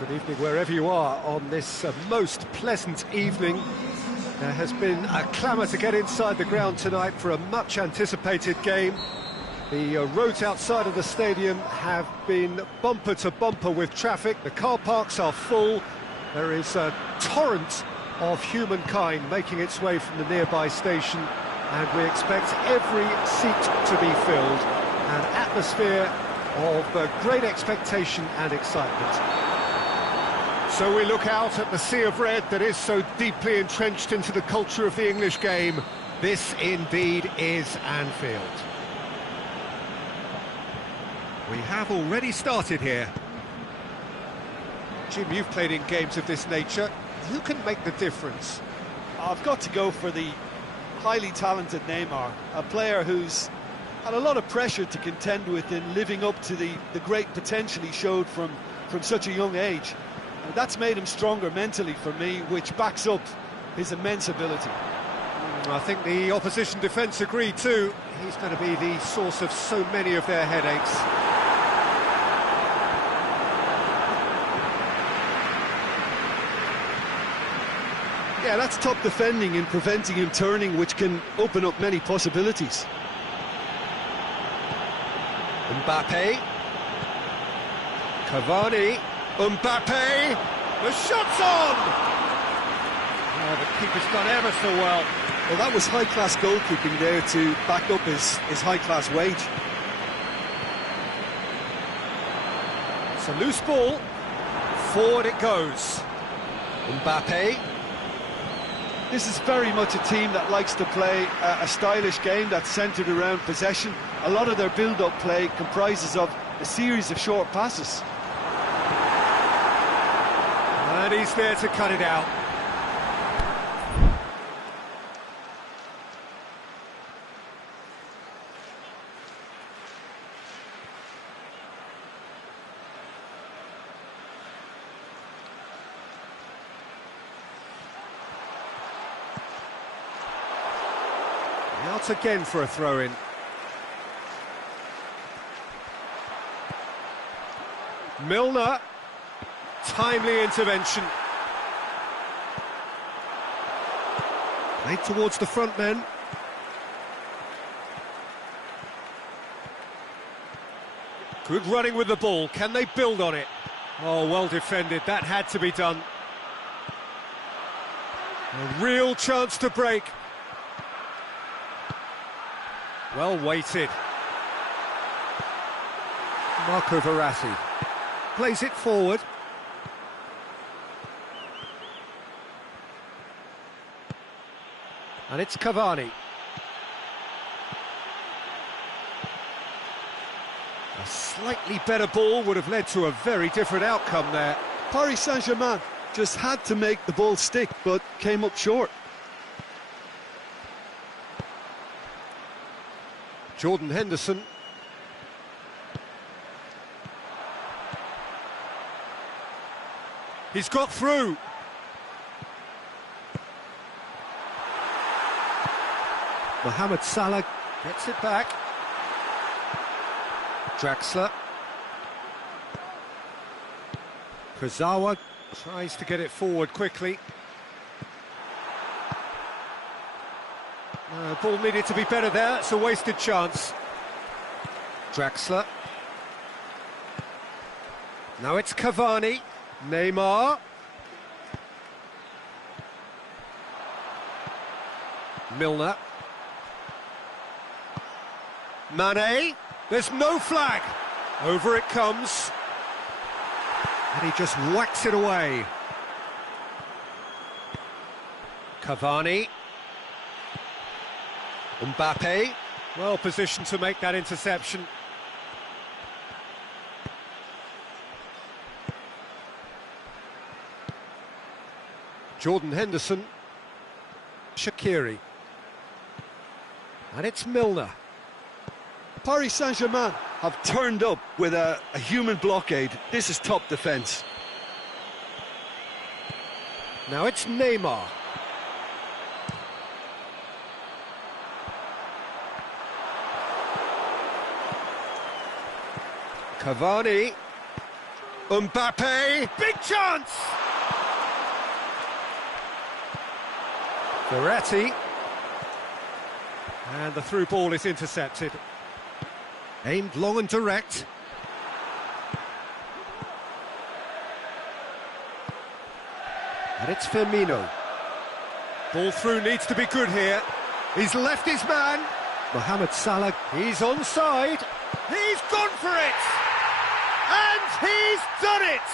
Good evening wherever you are on this most pleasant evening. There has been a clamour to get inside the ground tonight for a much anticipated game. The roads outside of the stadium have been bumper to bumper with traffic. The car parks are full. There is a torrent of humankind making its way from the nearby station, and we expect every seat to be filled. An atmosphere of great expectation and excitement. So we look out at the sea of red that is so deeply entrenched into the culture of the English game. This indeed is Anfield. We have already started here. Jim, you've played in games of this nature. Who can make the difference? I've got to go for the highly talented Neymar, a player who's had a lot of pressure to contend with in living up to the great potential he showed from such a young age. And that's made him stronger mentally for me, which backs up his immense ability. I think the opposition defence agree too. He's going to be the source of so many of their headaches. Yeah, that's top defending and preventing him turning, which can open up many possibilities. Mbappe. Cavani. Mbappe. The shot's on! Oh, the keeper's done ever so well. Well, that was high-class goalkeeping there to back up his high-class wage. It's a loose ball. Forward it goes. Mbappe. This is very much a team that likes to play a stylish game that's centred around possession. A lot of their build-up play comprises of a series of short passes. And he's there to cut it out. Out again for a throw-in. Milner. Timely intervention. Played towards the front men. Good running with the ball. Can they build on it? Oh, well defended. That had to be done. A real chance to break. Well weighted. Marco Verratti plays it forward. And it's Cavani. A slightly better ball would have led to a very different outcome there. Paris Saint-Germain just had to make the ball stick, but came up short. Jordan Henderson. He's got through. Mohamed Salah gets it back. Draxler. Kurzawa tries to get it forward quickly. Ball needed to be better there. It's a wasted chance. Draxler. Now it's Cavani. Neymar. Milner. Mane. There's no flag. Over it comes. And he just whacks it away. Cavani. Mbappe. Well positioned to make that interception. Jordan Henderson. Shaqiri. And it's Milner. Paris Saint-Germain have turned up with a human blockade. This is top defence. Now it's Neymar. Cavani. Mbappe, big chance! Verratti. And the through ball is intercepted. Aimed long and direct. And it's Firmino. Ball through needs to be good here. He's left his man. Mohamed Salah, he's onside. He's gone for it! And he's done it!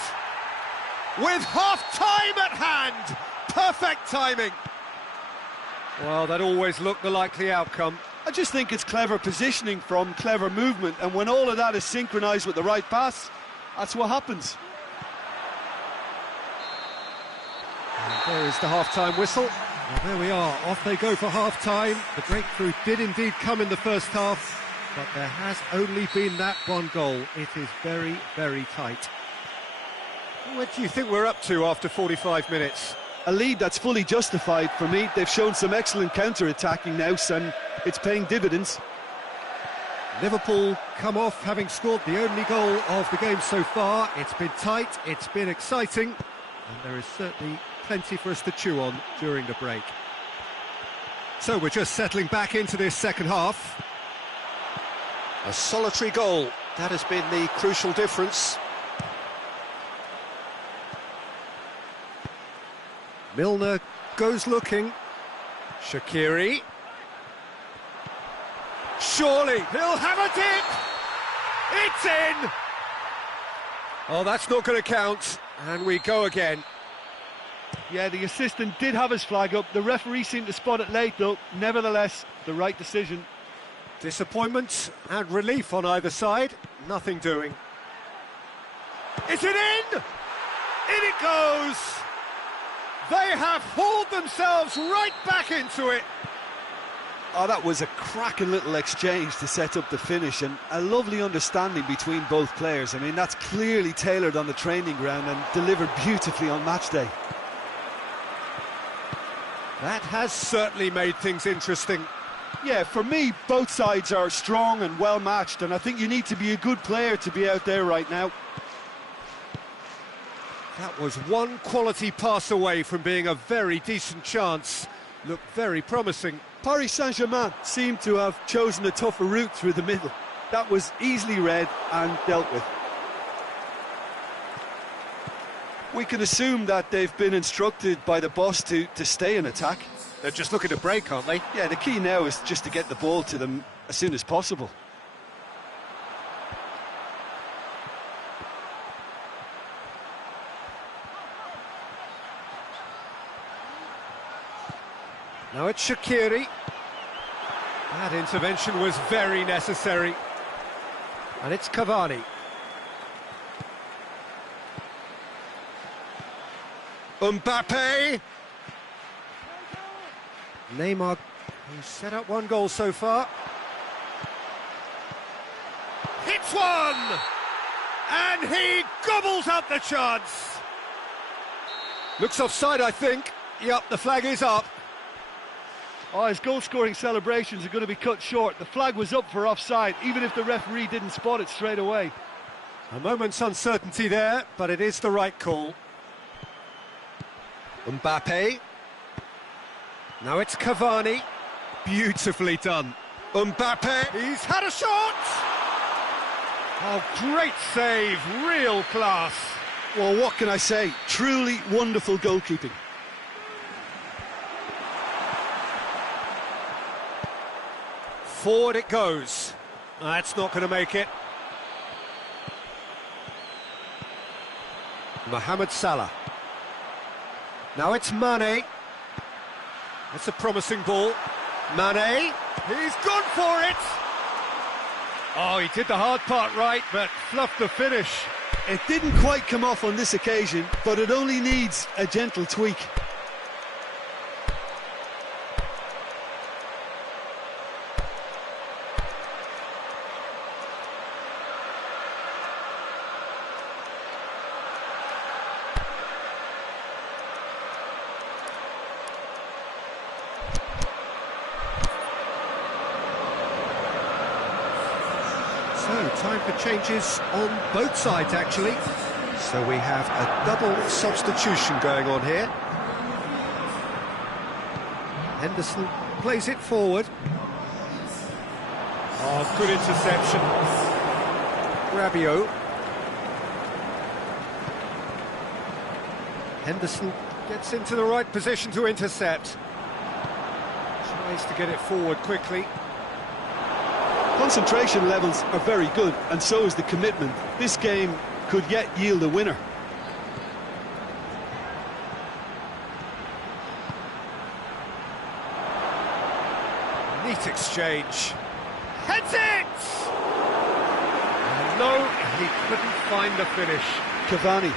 With half-time at hand! Perfect timing! Well, that always looked the likely outcome. I just think it's clever positioning from clever movement, and when all of that is synchronised with the right pass, that's what happens. And there is the half-time whistle. And there we are, off they go for half-time. The breakthrough did indeed come in the first half, but there has only been that one goal. It is very, very tight. What do you think we're up to after 45 minutes? A lead that's fully justified for me. They've shown some excellent counter-attacking now, and it's paying dividends. Liverpool come off having scored the only goal of the game so far. It's been tight, it's been exciting, and there is certainly plenty for us to chew on during the break. So we're just settling back into this second half. A solitary goal, that has been the crucial difference. Milner goes looking. Shaqiri. Surely he'll have a dip! It's in! Oh, that's not going to count. And we go again. Yeah, the assistant did have his flag up. The referee seemed to spot it late, though. Nevertheless, the right decision. Disappointment and relief on either side. Nothing doing. Is it in? In it goes! They have hauled themselves right back into it. Oh, that was a cracking little exchange to set up the finish, and a lovely understanding between both players. I mean, that's clearly tailored on the training ground and delivered beautifully on match day. That has certainly made things interesting. Yeah, for me, both sides are strong and well matched, and I think you need to be a good player to be out there right now. That was one quality pass away from being a very decent chance. Looked very promising. Paris Saint-Germain seemed to have chosen a tougher route through the middle. That was easily read and dealt with. We can assume that they've been instructed by the boss to stay in attack. They're just looking to break, aren't they? Yeah, the key now is just to get the ball to them as soon as possible. Now it's Shaqiri. That intervention was very necessary. And it's Cavani. Mbappe. Neymar, who's set up one goal so far. Hits one! And he gobbles up the chance. Looks offside, I think. Yep, the flag is up. Oh, his goal-scoring celebrations are going to be cut short. The flag was up for offside, even if the referee didn't spot it straight away. A moment's uncertainty there, but it is the right call. Mbappe. Now it's Cavani. Beautifully done. Mbappe. He's had a shot! Oh, great save. Real class. Well, what can I say? Truly wonderful goalkeeping. Forward it goes. That's not going to make it. Mohamed Salah. Now it's Mane. That's a promising ball. Mane. He's gone for it. Oh, he did the hard part right, but fluffed the finish. It didn't quite come off on this occasion, but it only needs a gentle tweak. So, time for changes on both sides, actually. So we have a double substitution going on here. Henderson plays it forward. Oh, good interception. Rabiot. Henderson gets into the right position to intercept. Tries to get it forward quickly. Concentration levels are very good, and so is the commitment. This game could yet yield a winner. Neat exchange. Heads it! And no, he couldn't find the finish. Cavani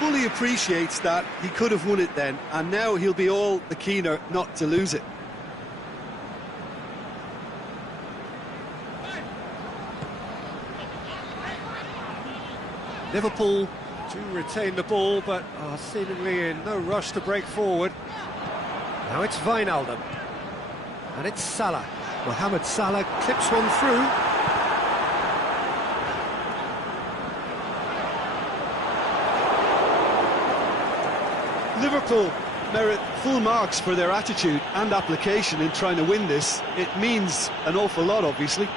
fully appreciates that he could have won it then, and now he'll be all the keener not to lose it. Liverpool do retain the ball, but are seemingly in no rush to break forward. Now it's Wijnaldum. And it's Salah. Mohamed Salah clips one through. Liverpool merit full marks for their attitude and application in trying to win this. It means an awful lot, obviously.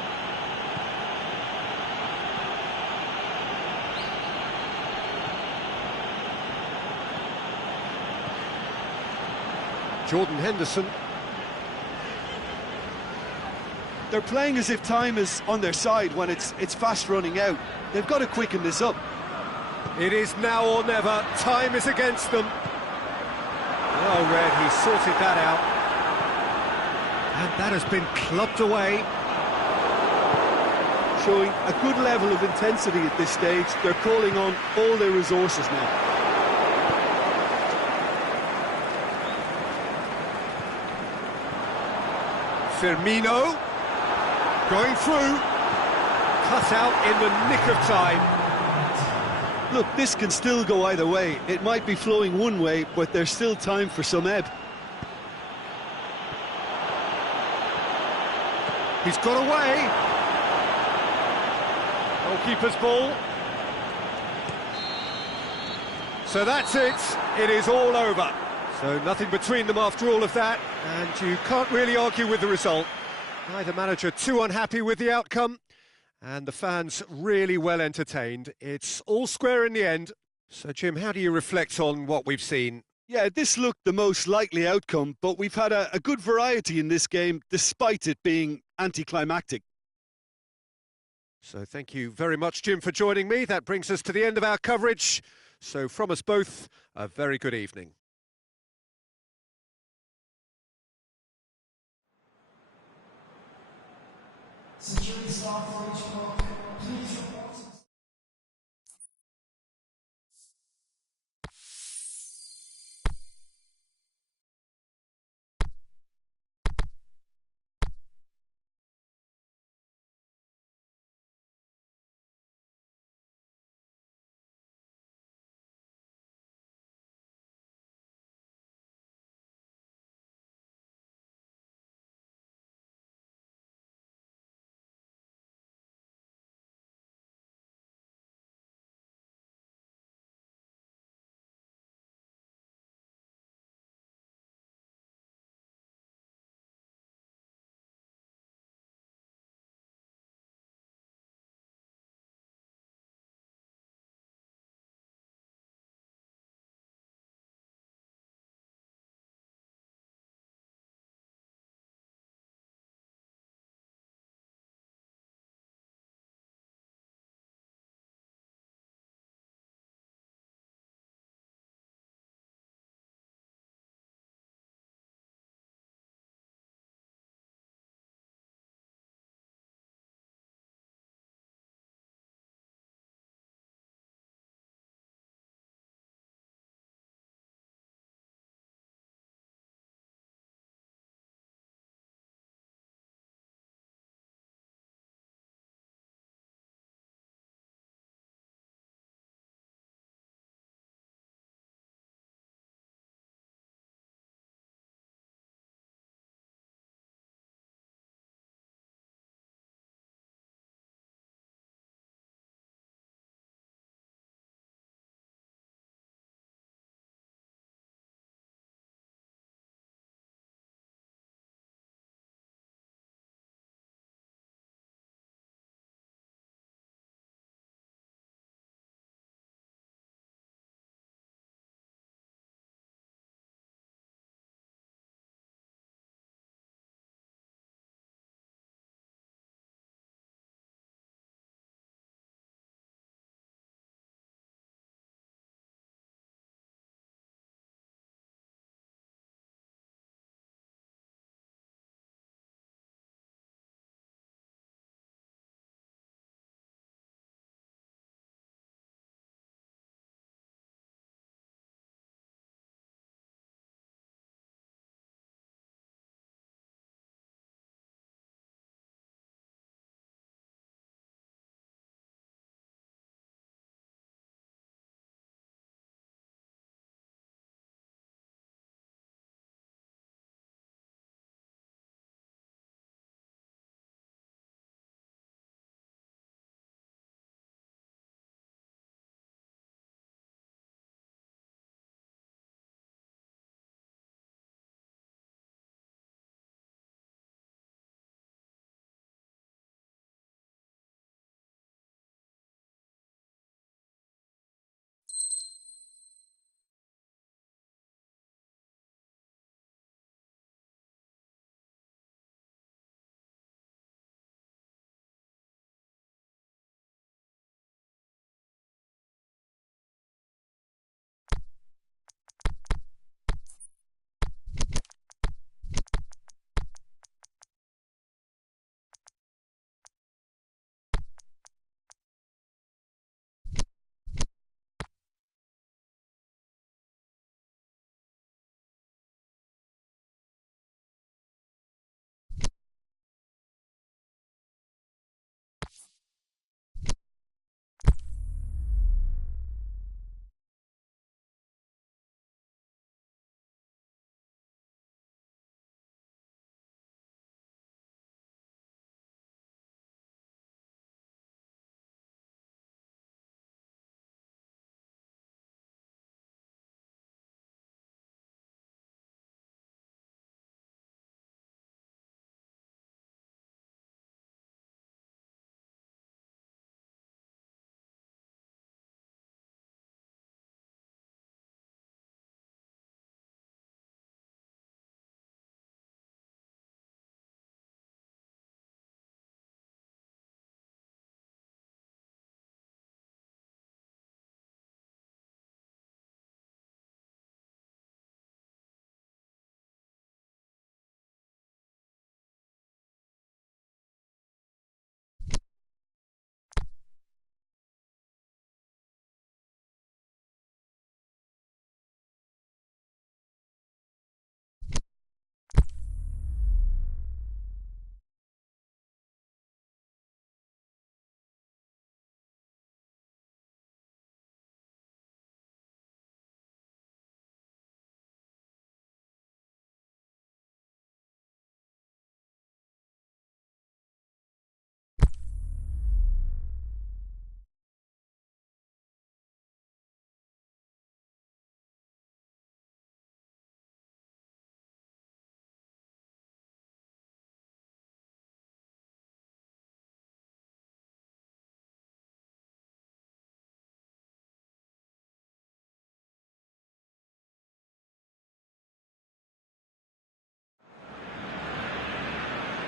Jordan Henderson. They're playing as if time is on their side when it's fast running out. They've got to quicken this up. It is now or never. Time is against them. Well read, he sorted that out. And that has been clubbed away. Showing a good level of intensity at this stage. They're calling on all their resources now. Firmino. Going through. Cut out in the nick of time. Look, this can still go either way. It might be flowing one way, but there's still time for some ebb. He's got away. Goalkeeper's ball. So that's it. It is all over. So nothing between them after all of that, and you can't really argue with the result. Neither manager too unhappy with the outcome, and the fans really well entertained. It's all square in the end. So, Jim, how do you reflect on what we've seen? Yeah, this looked the most likely outcome, but we've had a good variety in this game, despite it being anticlimactic. So thank you very much, Jim, for joining me. That brings us to the end of our coverage. So from us both, a very good evening. Security staff for each block, please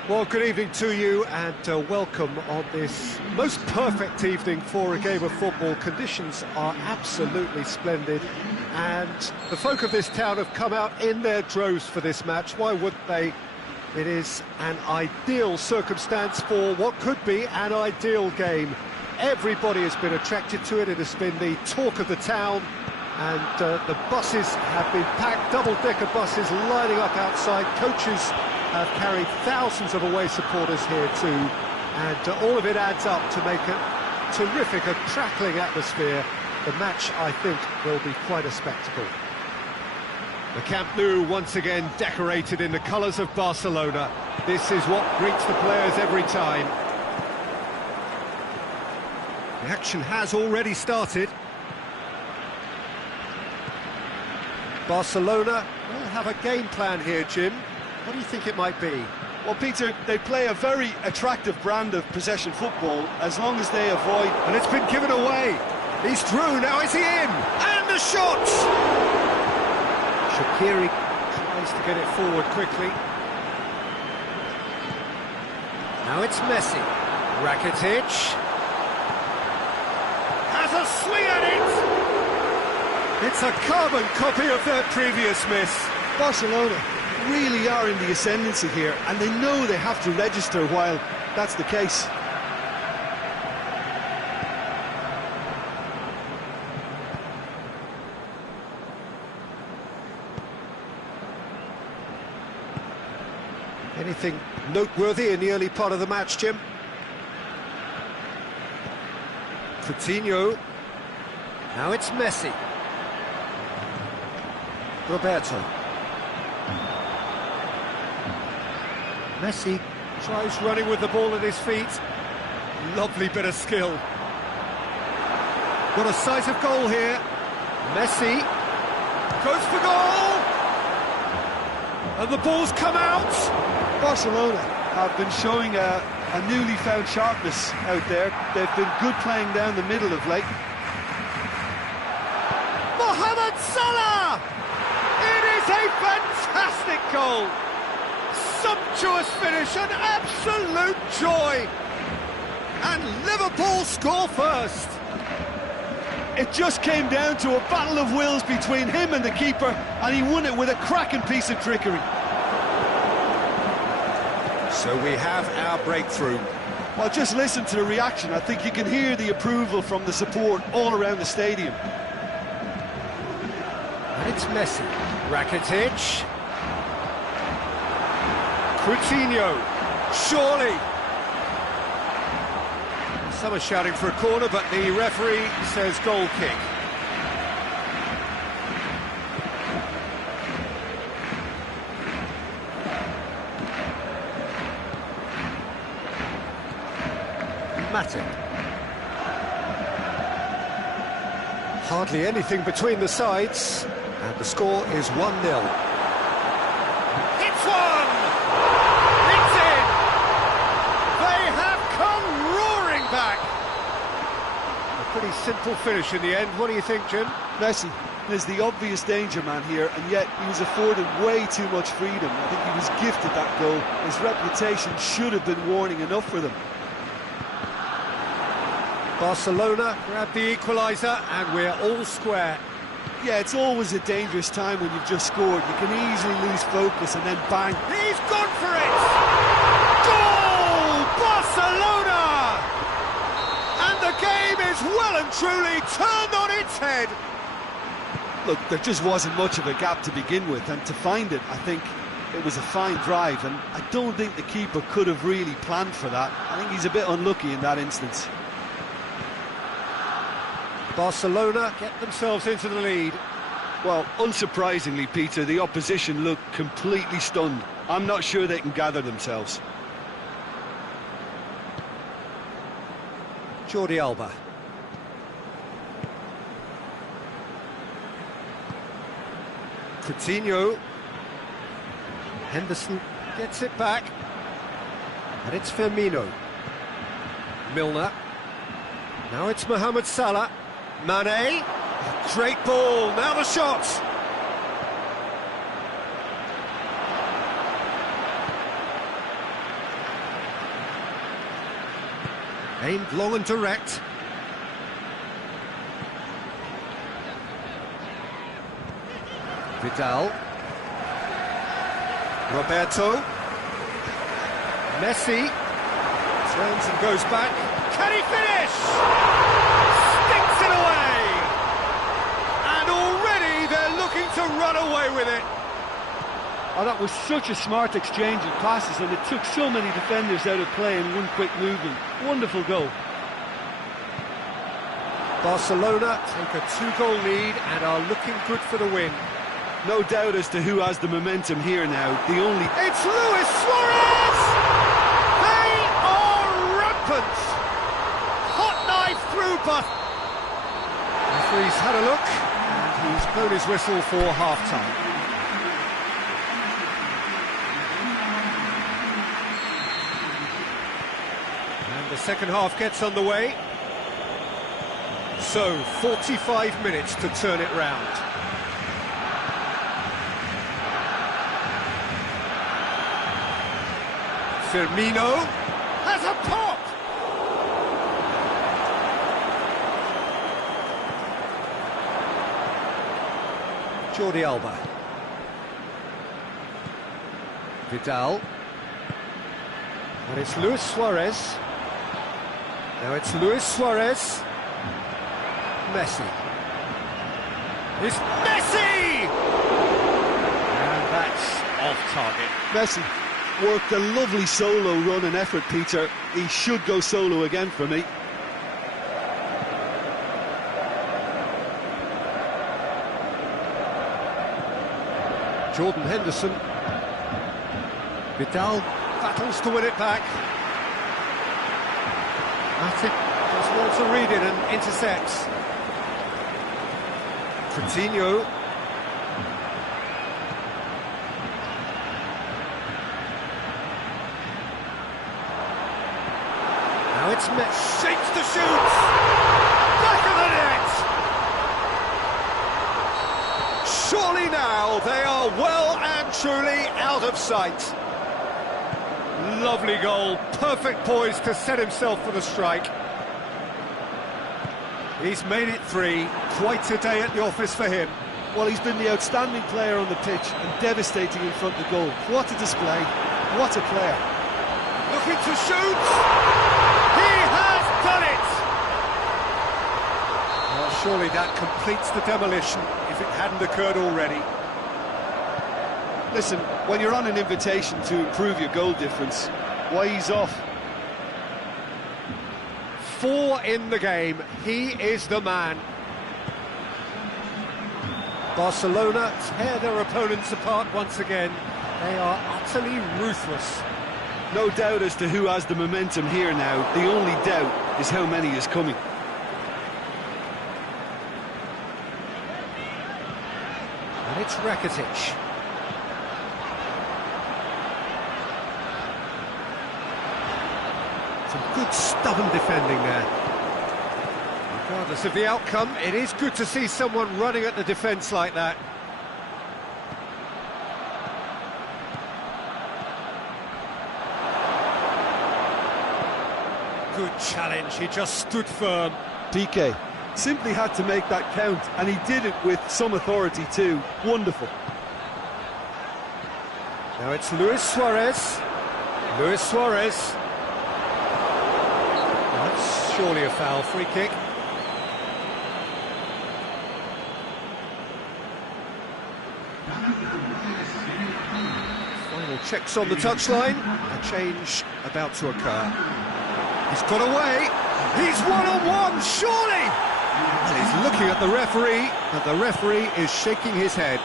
Well, good evening to you and welcome on this most perfect evening for a game of football. Conditions are absolutely splendid and the folk of this town have come out in their droves for this match. Why wouldn't they? It is an ideal circumstance for what could be an ideal game. Everybody has been attracted to it. It has been the talk of the town and the buses have been packed, double-decker buses lining up outside. Coaches have carried thousands of away supporters here too, and all of it adds up to make a terrific, a crackling atmosphere. The match, I think, will be quite a spectacle. The Camp Nou once again decorated in the colours of Barcelona. This is what greets the players every time. The action has already started. Barcelona will have a game plan here, Jim. What do you think it might be? Well, Peter, they play a very attractive brand of possession football as long as they avoid... And it's been given away. He's through, now is he in? And the shot! Shaqiri tries to get it forward quickly. Now it's Messi. Rakitic has a swing at it! It's a carbon copy of their previous miss. Barcelona really are in the ascendancy here, and they know they have to register while that's the case. Anything noteworthy in the early part of the match, Jim? Coutinho. Now it's Messi. Roberto. Messi tries running with the ball at his feet. Lovely bit of skill. Got a sight of goal here. Messi goes for goal! And the ball's come out! Barcelona have been showing a newly found sharpness out there. They've been good playing down the middle of late. Mohamed Salah! It is a fantastic goal! Sumptuous finish, an absolute joy! And Liverpool score first! It just came down to a battle of wills between him and the keeper, and he won it with a cracking piece of trickery. So we have our breakthrough. Well, just listen to the reaction. I think you can hear the approval from the support all around the stadium. And it's Messi. Rakitic. Coutinho. Surely. Some are shouting for a corner, but the referee says goal kick. Matip. Hardly anything between the sides, and the score is 1-0. It's one! It's in! They have come roaring back! A pretty simple finish in the end. What do you think, Jim? Messi is the obvious danger man here, and yet he was afforded way too much freedom. I think he was gifted that goal. His reputation should have been warning enough for them. Barcelona grab the equaliser and we're all square. Yeah, it's always a dangerous time when you've just scored. You can easily lose focus and then bang. He's gone for it! Goal! Barcelona! And the game is well and truly turned on its head. Look, there just wasn't much of a gap to begin with, and to find it, I think it was a fine drive, and I don't think the keeper could have really planned for that. I think he's a bit unlucky in that instance. Barcelona get themselves into the lead. Well, unsurprisingly, Peter, the opposition look completely stunned. I'm not sure they can gather themselves. Jordi Alba. Coutinho. Henderson gets it back. And it's Firmino. Milner. Now it's Mohamed Salah. Mane. Great ball. Now the shot. Aimed long and direct. Vidal. Roberto. Messi. Turns and goes back. Can he finish? Sticks it away! And already they're looking to run away with it. Oh, that was such a smart exchange of passes, and it took so many defenders out of play in one quick movement. Wonderful goal. Barcelona take a 2-goal lead and are looking good for the win. No doubt as to who has the momentum here now. It's Luis Suarez! They are rampant! Hot knife through, but... The referee's had a look, and he's blown his whistle for half-time. And the second half gets underway. So, 45 minutes to turn it round. Firmino has a pop! Jordi Alba. Vidal. And it's Luis Suarez. Now it's Luis Suarez. Messi. It's Messi! And that's off target. Messi worked a lovely solo run and effort, Peter. He should go solo again for me. Jordan Henderson. Vidal battles to win it back. Matic just wants to read it and intercepts. Coutinho. Now it's Messi. Shapes to shoot! Back of the net! Surely now they are well and truly out of sight. Lovely goal, perfect poise to set himself for the strike. He's made it 3, quite a day at the office for him. Well, he's been the outstanding player on the pitch and devastating in front of the goal. What a display, what a player. Looking to shoot! He has done it! Well, surely that completes the demolition, if it hadn't occurred already. Listen, when you're on an invitation to improve your goal difference, why ease off? 4 in the game, he is the man. Barcelona tear their opponents apart once again. They are utterly ruthless. No doubt as to who has the momentum here now. The only doubt is how many is coming. And it's Rakitic. Some good stubborn defending there. Regardless of the outcome, it is good to see someone running at the defence like that. Good challenge, he just stood firm. Piqué simply had to make that count, and he did it with some authority too. Wonderful. Now it's Luis Suarez. Luis Suarez. That's surely a foul, free kick. Final checks on the touchline. A change about to occur. He's got away. He's one-on-one, surely! And he's looking at the referee, and the referee is shaking his head.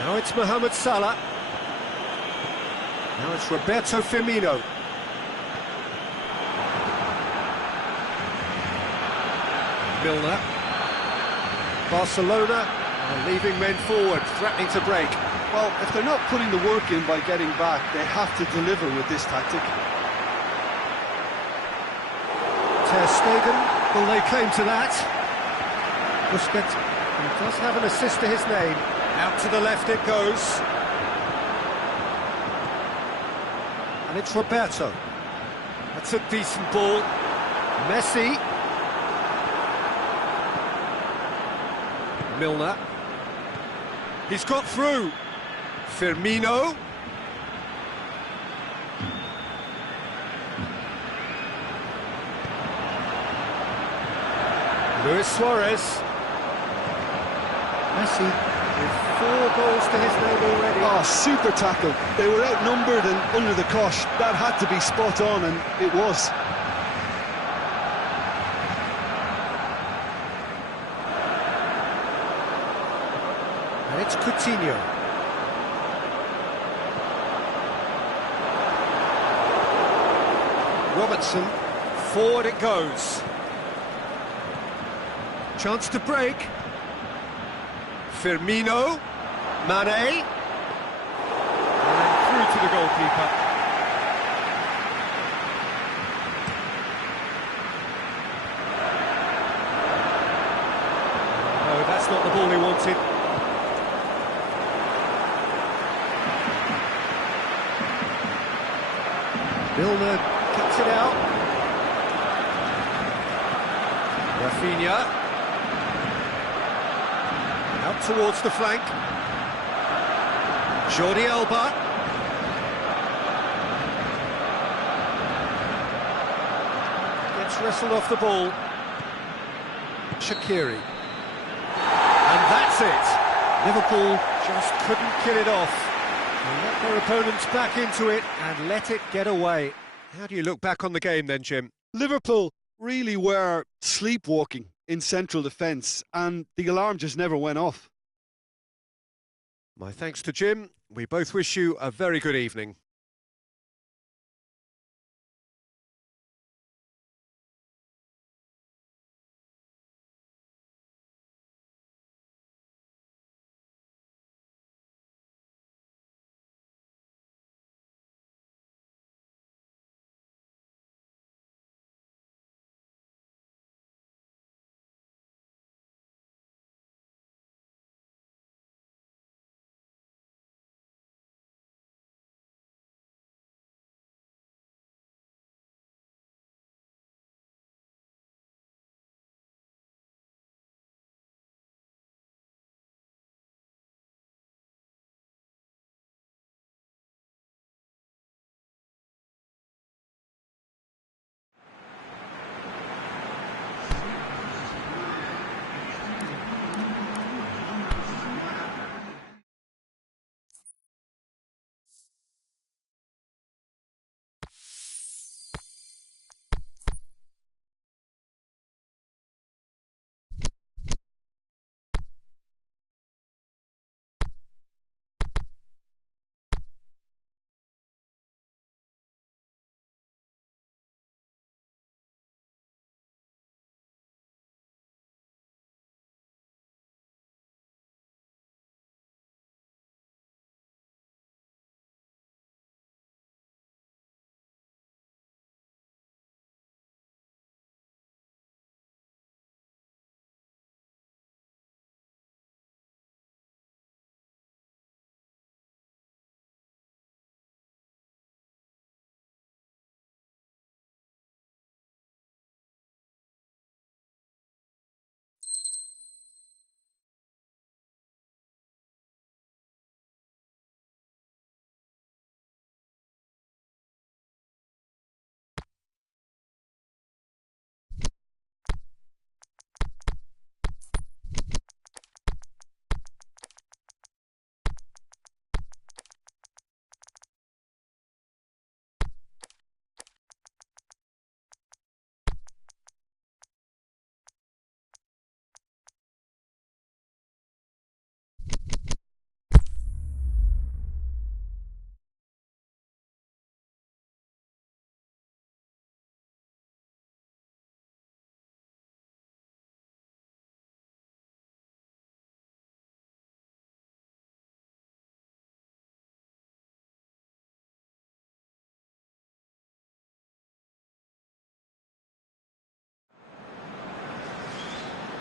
Now it's Mohamed Salah. Now it's Roberto Firmino. Milner. Barcelona are leaving men forward, threatening to break. Well, if they're not putting the work in by getting back, they have to deliver with this tactic. Ter Stegen, will they claim to that? Busquets, he does have an assist to his name. Out to the left it goes. And it's Roberto. That's a decent ball. Messi. Milner. He's got through. Firmino. Luis Suarez. Messi with 4 goals to his name already. Oh, super tackle. They were outnumbered and under the cosh. That had to be spot on, and it was. And it's Coutinho. Robertson, forward it goes. Chance to break. Firmino, Mane, and through to the goalkeeper. No, that's not the ball he wanted. Milner cuts it out. Rafinha. Out towards the flank. Jordi Alba. Gets wrestled off the ball. Shaqiri. And that's it. Liverpool just couldn't kill it off. They let their opponents back into it and let it get away. How do you look back on the game then, Jim? Liverpool really were sleepwalking in central defence, and the alarm just never went off. My thanks to Jim. We both wish you a very good evening.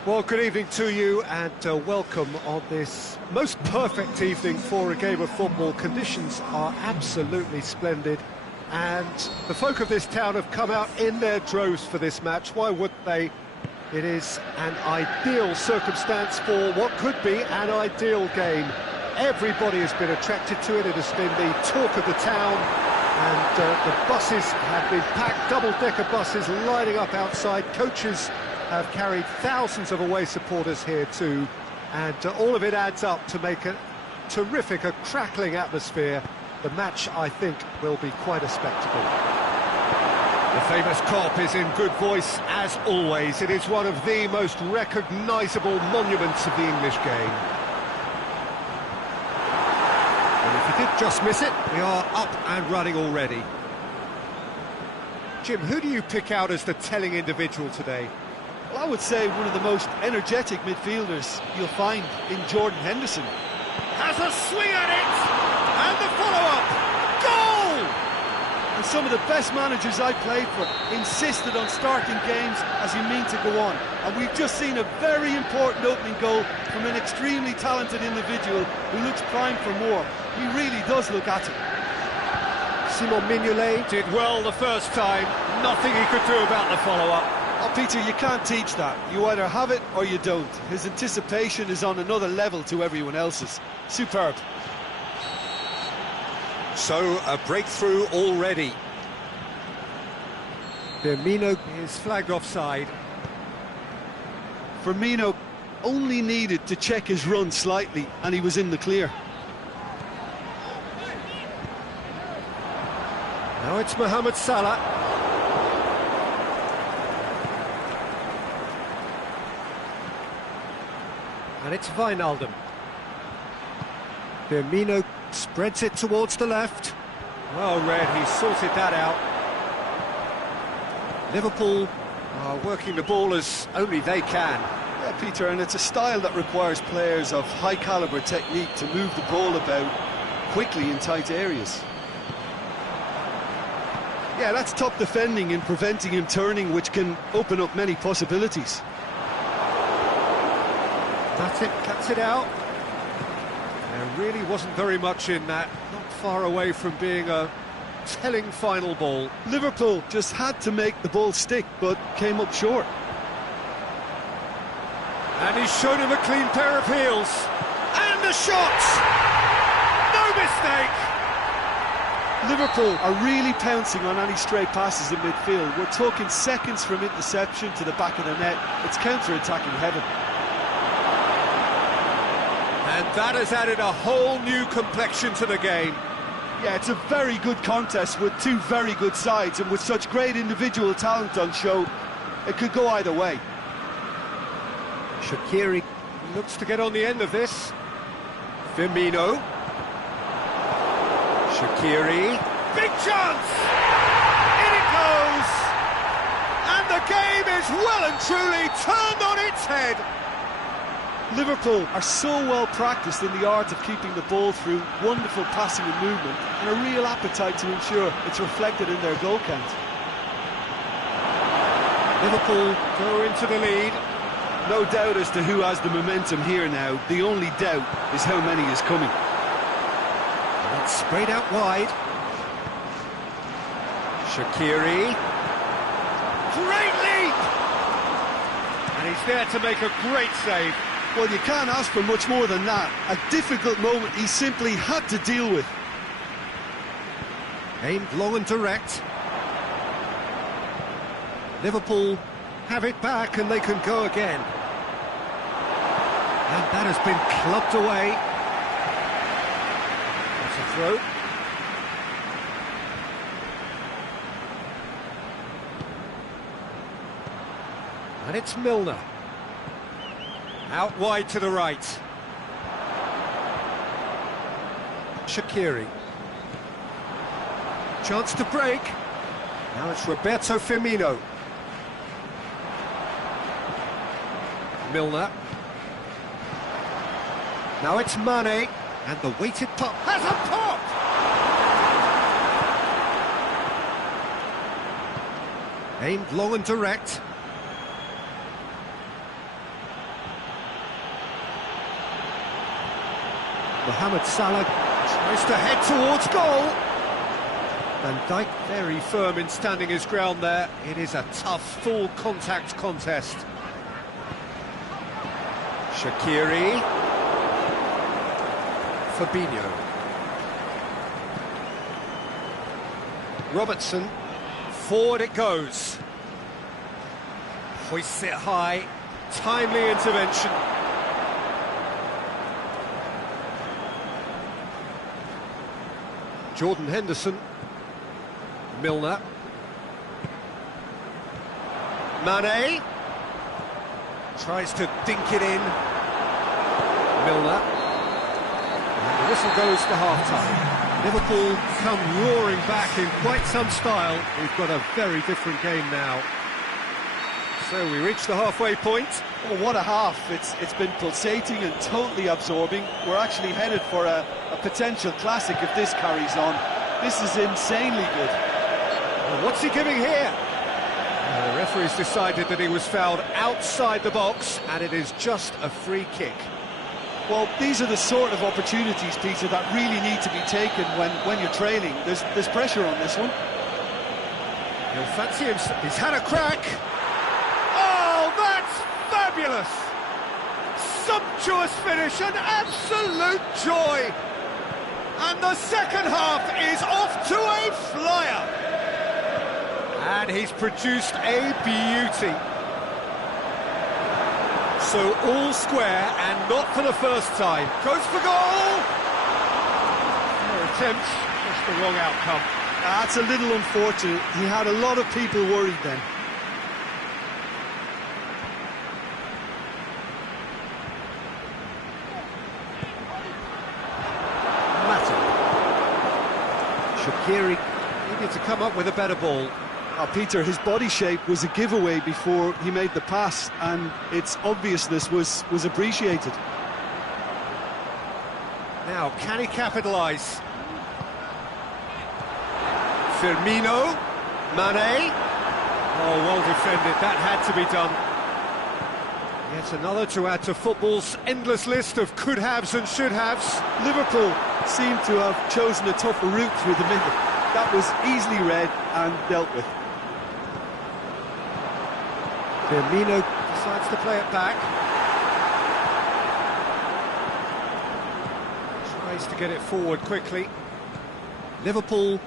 Well, good evening to you and welcome on this most perfect evening for a game of football. Conditions are absolutely splendid. And the folk of this town have come out in their droves for this match. Why wouldn't they? It is an ideal circumstance for what could be an ideal game. Everybody has been attracted to it. It has been the talk of the town, and the buses have been packed, double-decker buses lining up outside. Coaches have carried thousands of away supporters here too, and all of it adds up to make a terrific, a crackling atmosphere. The match, I think, will be quite a spectacle. The famous Kop is in good voice, as always. It is one of the most recognisable monuments of the English game. And if you did just miss it, we are up and running already. Jim, who do you pick out as the telling individual today? Well, I would say one of the most energetic midfielders you'll find in Jordan Henderson. Has a swing at it! And the follow-up! Goal! And some of the best managers I played for insisted on starting games as you mean to go on. And we've just seen a very important opening goal from an extremely talented individual who looks primed for more. He really does look at it. Simon Mignolet did well the first time. Nothing he could do about the follow-up. Oh, Peter, you can't teach that. You either have it or you don't. His anticipation is on another level to everyone else's. Superb. So, a breakthrough already. Firmino is flagged offside. Firmino only needed to check his run slightly and he was in the clear. Now it's Mohamed Salah. And it's Wijnaldum. Firmino spreads it towards the left. Well read, he sorted that out. Liverpool are working the ball as only they can. Yeah, Peter, and it's a style that requires players of high calibre technique to move the ball about quickly in tight areas. Yeah, that's top defending and preventing him turning, which can open up many possibilities. That's it, cuts it out. There really wasn't very much in that, not far away from being a telling final ball. Liverpool just had to make the ball stick, but came up short. And he's shown him a clean pair of heels. And the shot! No mistake! Liverpool are really pouncing on any stray passes in midfield. We're talking seconds from interception to the back of the net. It's counter-attacking heaven. And that has added a whole new complexion to the game. Yeah, it's a very good contest with two very good sides, and with such great individual talent on show, it could go either way. Shaqiri looks to get on the end of this. Firmino. Shaqiri. Big chance! In it goes! And the game is well and truly turned on its head. Liverpool are so well practiced in the art of keeping the ball through wonderful passing and movement, and a real appetite to ensure it's reflected in their goal count. Liverpool go into the lead. No doubt as to who has the momentum here now. The only doubt is how many is coming. And it's sprayed out wide. Shaqiri. Great leap! And he's there to make a great save. Well, you can't ask for much more than that. A difficult moment he simply had to deal with. Aimed long and direct. Liverpool have it back and they can go again. And that has been clubbed away. It's a throw. And it's Milner. Out wide to the right. Shaqiri. Chance to break. Now it's Roberto Firmino. Milner. Now it's Mane. And the weighted pop has a pop! Aimed long and direct. Mohamed Salah tries to head towards goal. Van Dijk very firm in standing his ground there. It is a tough, full contact contest. Shaqiri. Fabinho. Robertson. Forward it goes. Hoists it high. Timely intervention. Jordan Henderson. Milner. Mane. Tries to dink it in. Milner. And the whistle goes for half-time. Liverpool come roaring back in quite some style. We've got a very different game now. So we reach the halfway point. Oh, what a half. It's been pulsating and totally absorbing. We're actually headed for a potential classic if this carries on. This is insanely good. Well, what's he giving here? The referee's decided that he was fouled outside the box, and it is just a free kick. Well, these are the sort of opportunities, Peter, that really need to be taken when you're trailing. There's pressure on this one. He'll fancy him. He's had a crack. Oh, that's fabulous! Sumptuous finish, an absolute joy! And the second half is off to a flyer! And he's produced a beauty. So all square, and not for the first time. Goes for goal! No attempt, just the wrong outcome. That's a little unfortunate. He had a lot of people worried then. Shaqiri needed to come up with a better ball. Peter, his body shape was a giveaway before he made the pass, and its obviousness was appreciated. Now, can he capitalise? Firmino, Mane. Oh, well defended, that had to be done. Yet another to add to football's endless list of could-haves and should-haves. Liverpool seem to have chosen a tougher route through the middle. That was easily read and dealt with. Firmino decides to play it back. Tries to get it forward quickly. Liverpool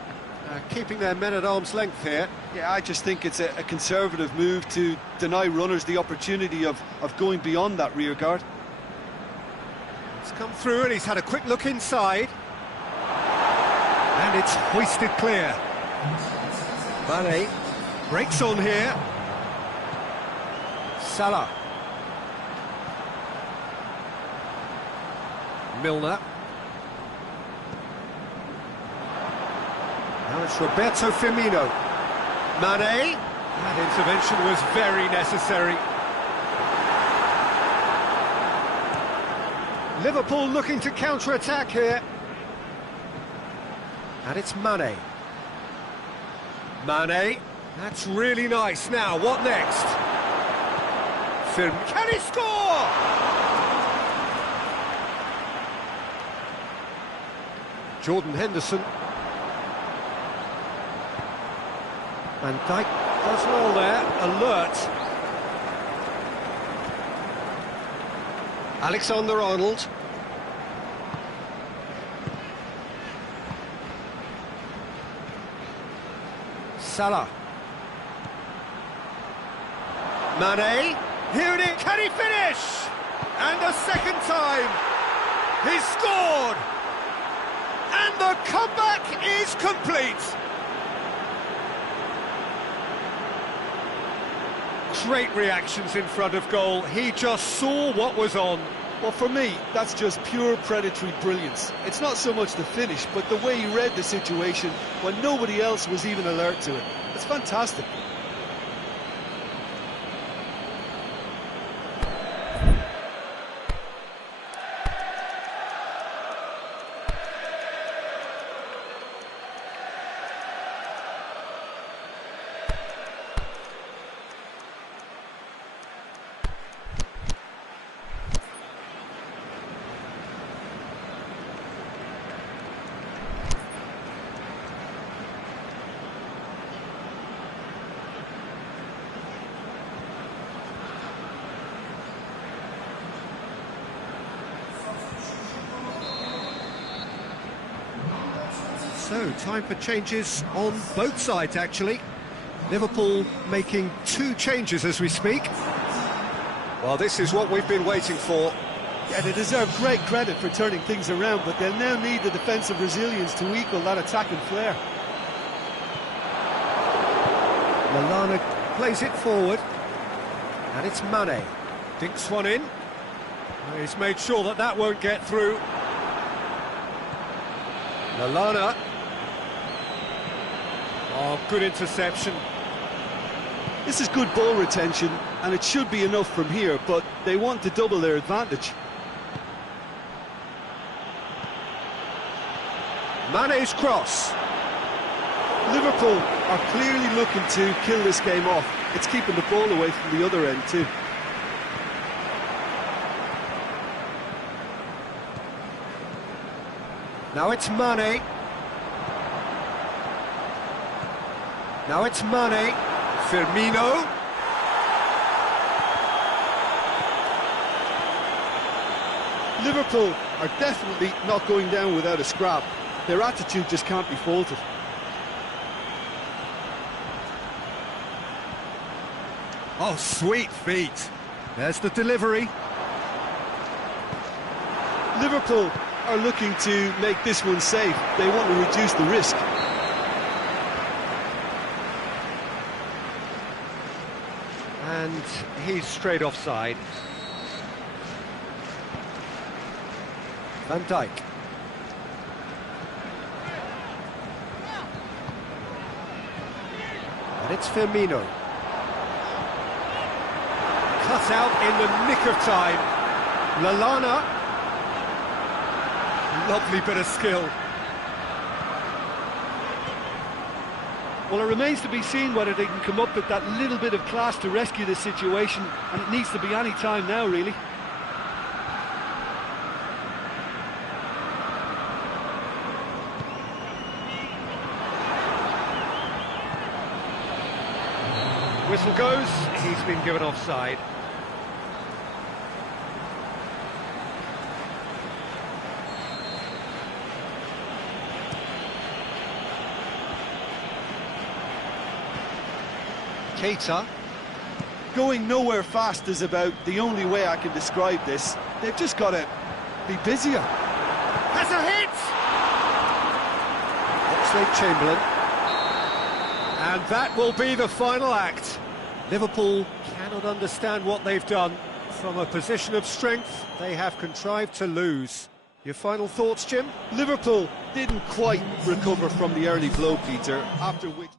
keeping their men at arm's length here. Yeah, I just think it's a conservative move to deny runners the opportunity of going beyond that rear guard. It's come through and he's had a quick look inside. And it's hoisted clear. Mane breaks on here. Salah. Milner. Now it's Roberto Firmino. Mane. That intervention was very necessary. Liverpool looking to counter-attack here. And it's Mane. Mane. That's really nice. Now, what next? Can he score? Jordan Henderson. Van Dijk does well there, alert. Alexander-Arnold. Salah. Mane. Here it is. Can he finish? And a second time. He's scored. And the comeback is complete. Great reactions in front of goal. He just saw what was on. Well, for me, that's just pure predatory brilliance. It's not so much the finish, but the way he read the situation when nobody else was even alert to it. It's fantastic. So, time for changes on both sides, actually. Liverpool making 2 changes as we speak. Well, this is what we've been waiting for. Yeah, they deserve great credit for turning things around, but they'll now need the defensive resilience to equal that attacking flair. Lallana plays it forward, and it's Mane. Dinks one in. He's made sure that that won't get through. Lallana. Oh, good interception. This is good ball retention, and it should be enough from here, but they want to double their advantage. Mane's cross. Liverpool are clearly looking to kill this game off. It's keeping the ball away from the other end too. Now it's Mane. Now it's Mane. Firmino. Liverpool are definitely not going down without a scrap. Their attitude just can't be faulted. Oh, sweet feet. There's the delivery. Liverpool are looking to make this one safe. They want to reduce the risk. And he's straight offside. Van Dijk. And it's Firmino. Cut out in the nick of time. Lallana. Lovely bit of skill. Well, it remains to be seen whether they can come up with that little bit of class to rescue this situation, and it needs to be any time now, really. Whistle goes, he's been given offside. Keita. Going nowhere fast is about the only way I can describe this. They've just got to be busier. Has a hit! Oxlade-Chamberlain. And that will be the final act. Liverpool cannot understand what they've done. From a position of strength, they have contrived to lose. Your final thoughts, Jim? Liverpool didn't quite recover from the early blow, Peter, after which...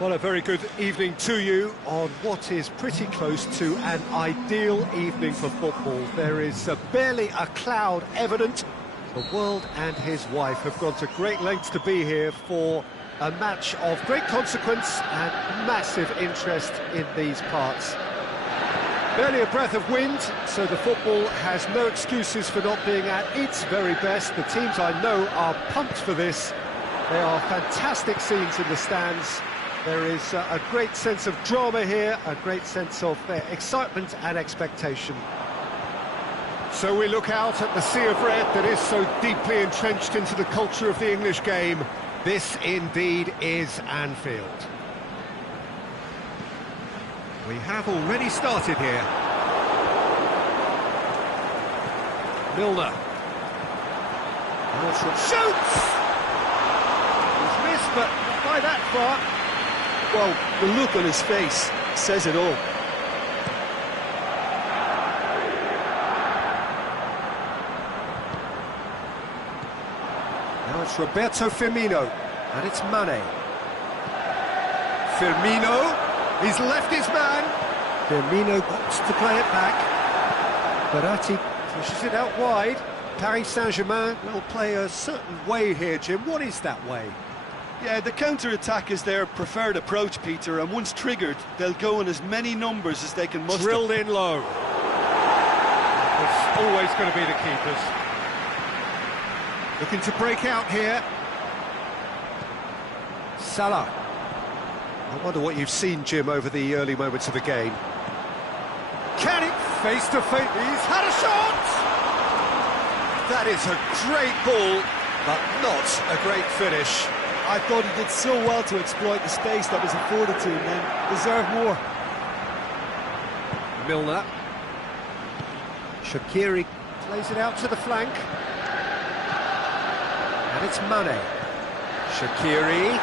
Well, a very good evening to you on what is pretty close to an ideal evening for football. There is barely a cloud evident. The world and his wife have gone to great lengths to be here for a match of great consequence and massive interest in these parts. Barely a breath of wind, so the football has no excuses for not being at its very best. The teams I know are pumped for this. They are fantastic scenes in the stands. There is a great sense of drama here, a great sense of excitement and expectation. So we look out at the sea of red that is so deeply entrenched into the culture of the English game. This indeed is Anfield. We have already started here. Milner. Shoots! He's missed, but not by that far. Well, the look on his face says it all. Now it's Roberto Firmino, and it's Mane. Firmino, he's left his man. Firmino wants to play it back. Verratti pushes it out wide. Paris Saint-Germain will play a certain way here, Jim. What is that way? Yeah, the counter-attack is their preferred approach, Peter, and once triggered, they'll go in as many numbers as they can muster. Drilled in low. It's always going to be the keepers. Looking to break out here. Salah. I wonder what you've seen, Jim, over the early moments of the game. Can it face to face? He's had a shot! That is a great ball, but not a great finish. I thought he did so well to exploit the space that was afforded to him then. Deserved more. Milner. Shaqiri plays it out to the flank. And it's Mane. Shaqiri.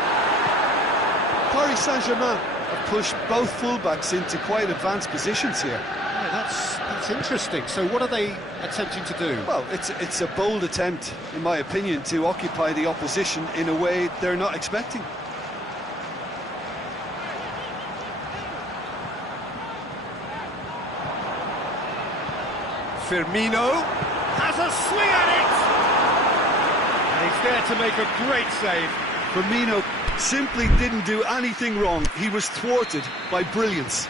Paris Saint-Germain have pushed both fullbacks into quite advanced positions here. Yeah, that's interesting. So what are they attempting to do? Well, it's a bold attempt, in my opinion, to occupy the opposition in a way they're not expecting. Firmino has a swing at it! And he's there to make a great save. Firmino simply didn't do anything wrong. He was thwarted by brilliance.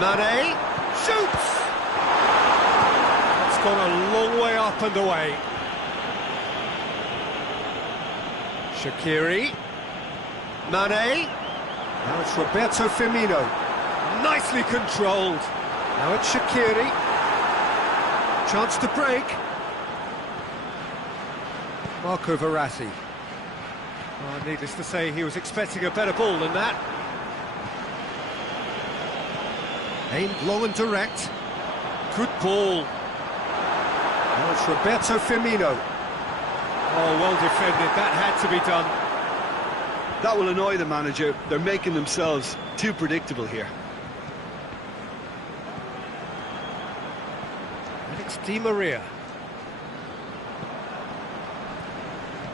Mane shoots! It's gone a long way up and away. Shaqiri. Mane. Now it's Roberto Firmino. Nicely controlled. Now it's Shaqiri. Chance to break. Marco Verratti. Oh, needless to say, he was expecting a better ball than that. Aimed low and direct. Good ball. Now it's Roberto Firmino. Oh, well defended. That had to be done. That will annoy the manager. They're making themselves too predictable here. And it's Di Maria.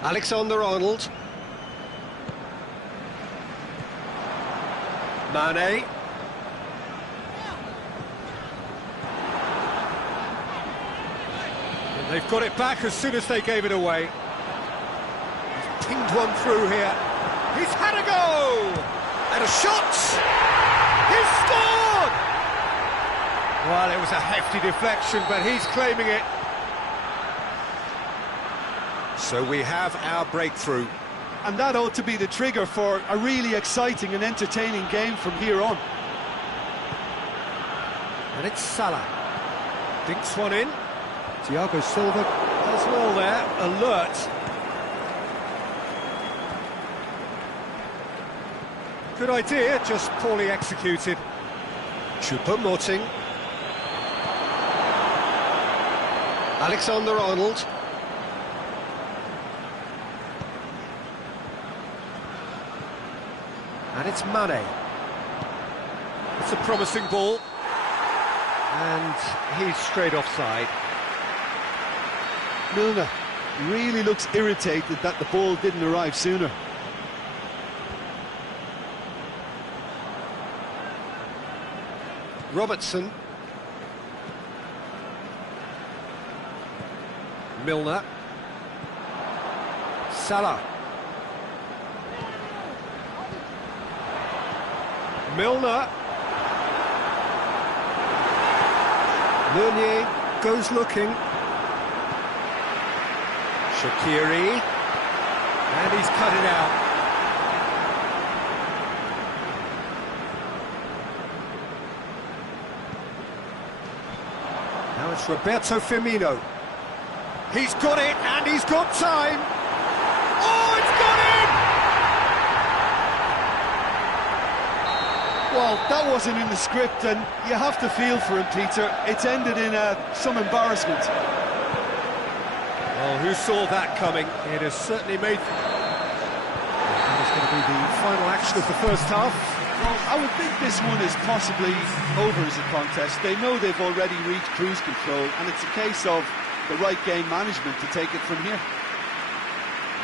Alexander-Arnold. Mane. And they've got it back as soon as they gave it away. He's pinged one through here. He's had a go! And a shot! He's scored! Well, it was a hefty deflection, but he's claiming it. So we have our breakthrough. And that ought to be the trigger for a really exciting and entertaining game from here on. And it's Salah. Dinks one in. Thiago Silva does well there. Alert. Good idea, just poorly executed. Choupo-Moting. Alexander-Arnold. And it's Mane. It's a promising ball. And he's straight offside. Milner really looks irritated that the ball didn't arrive sooner. Robertson. Milner. Salah. Milner. Meunier goes looking. Shaqiri. And he's cut it out. Now it's Roberto Firmino. He's got it, and he's got time. Oh, it's got in! Well, that wasn't in the script, and you have to feel for him, Peter. It's ended in some embarrassment. Well, who saw that coming? It has certainly made... That is going to be the final action of the first half. Well, I would think this one is possibly over as a contest. They know they've already reached cruise control, and it's a case of the right game management to take it from here.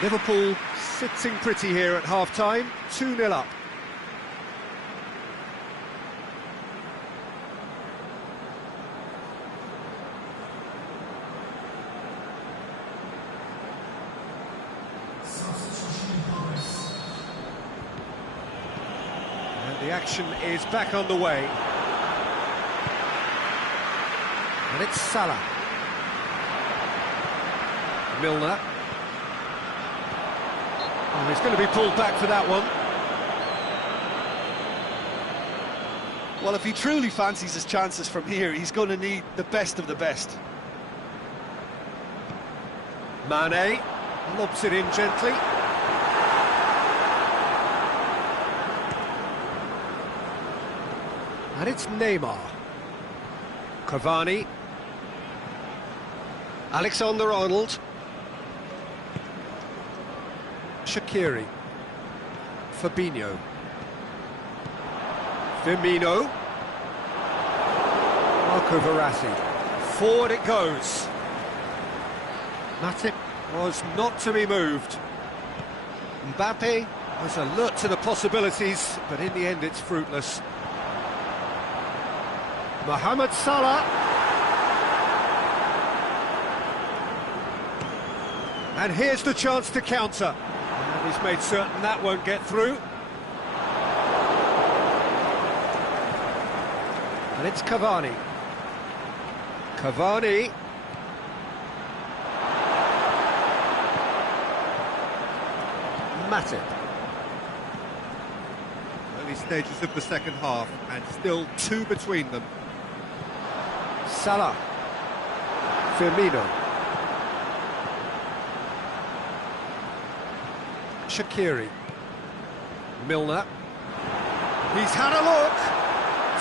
Liverpool sitting pretty here at half-time, 2-0 up. And the action is back on the way. And it's Salah. Milner. Oh, he's going to be pulled back for that one. Well, if he truly fancies his chances from here, he's going to need the best of the best. Mane lobs it in gently. And it's Neymar. Cavani. Alexander-Arnold. Shaqiri. Fabinho. Firmino. Marco Verratti. Forward it goes. Matip was not to be moved. Mbappe was alert to the possibilities, but in the end it's fruitless. Mohamed Salah. And here's the chance to counter. And he's made certain that won't get through. And it's Cavani. Cavani. Matip. Early stages of the second half, and still two between them. Salah. Firmino. Shaqiri. Milner. He's had a look.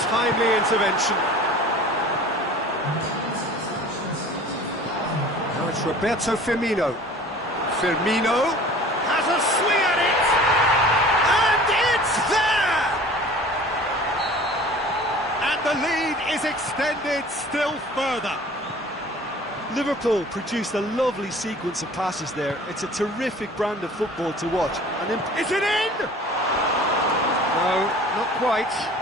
Timely intervention. Now it's Roberto Firmino. Firmino has a swing at it! And it's there! And the lead is extended still further. Liverpool produced a lovely sequence of passes there. It's a terrific brand of football to watch. And is it in? No, not quite.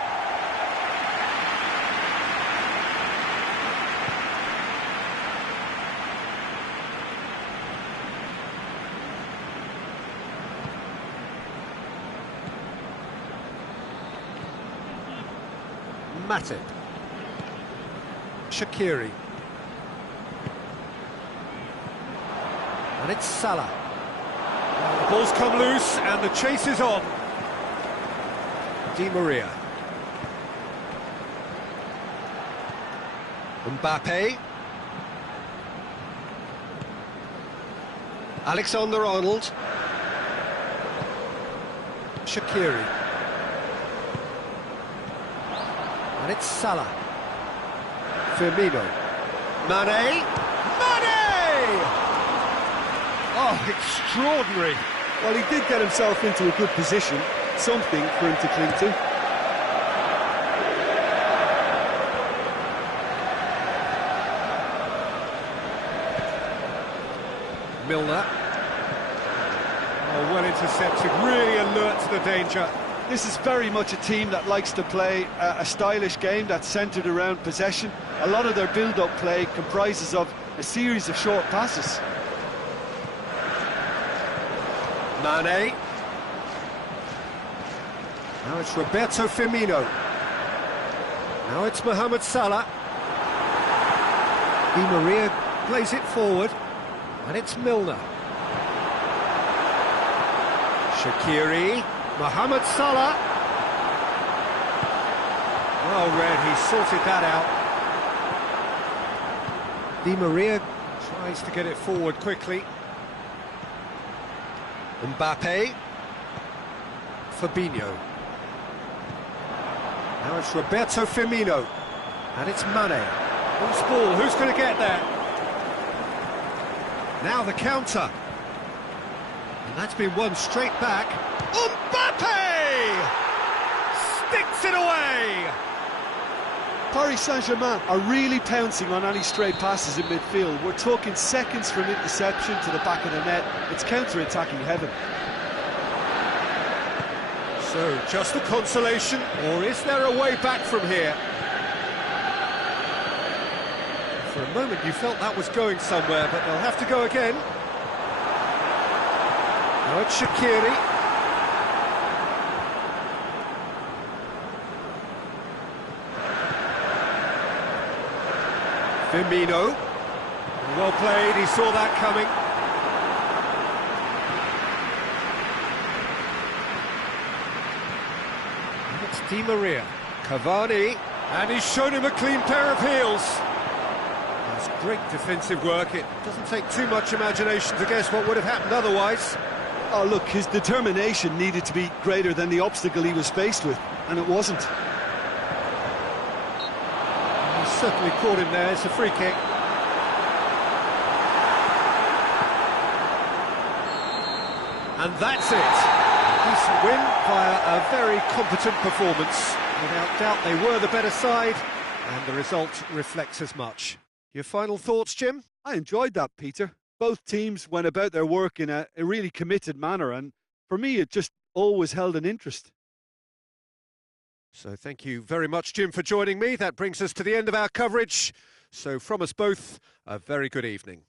Matip. Shaqiri. And it's Salah. The ball's come loose and the chase is on. Di Maria. Mbappe. Alexander-Arnold. Shaqiri. And it's Salah. Firmino. Mane. Mane! Oh, extraordinary. well, he did get himself into a good position, something for him to cling to. Milner. Oh, well intercepted, really alert to the danger. This is very much a team that likes to play a stylish game that's centred around possession. A lot of their build-up play comprises of a series of short passes. Mane. Now it's Roberto Firmino. Now it's Mohamed Salah. Di Maria plays it forward. And it's Milner. Shaqiri. Mohamed Salah. Well read, he sorted that out. Di Maria tries to get it forward quickly. Mbappe. Fabinho. Now it's Roberto Firmino. And it's Mane. Loose ball, who's going to get there? Now the counter. And that's been won straight back. Mbappe! Sticks it away! Paris Saint-Germain are really pouncing on any stray passes in midfield. We're talking seconds from interception to the back of the net. It's counter-attacking heaven. So, just a consolation, or is there a way back from here? For a moment you felt that was going somewhere, but they'll have to go again. Now it's Shaqiri. Firmino. Well played, he saw that coming. And it's Di Maria. Cavani. And he's shown him a clean pair of heels. That's great defensive work. It doesn't take too much imagination to guess what would have happened otherwise. Oh, look, his determination needed to be greater than the obstacle he was faced with, and it wasn't. Certainly caught him there, it's a free kick. And that's it. A decent win via a very competent performance. Without doubt they were the better side, and the result reflects as much. Your final thoughts, Jim? I enjoyed that, Peter. Both teams went about their work in a really committed manner, and for me it just always held an interest. So thank you very much, Jim, for joining me. That brings us to the end of our coverage. So from us both, a very good evening.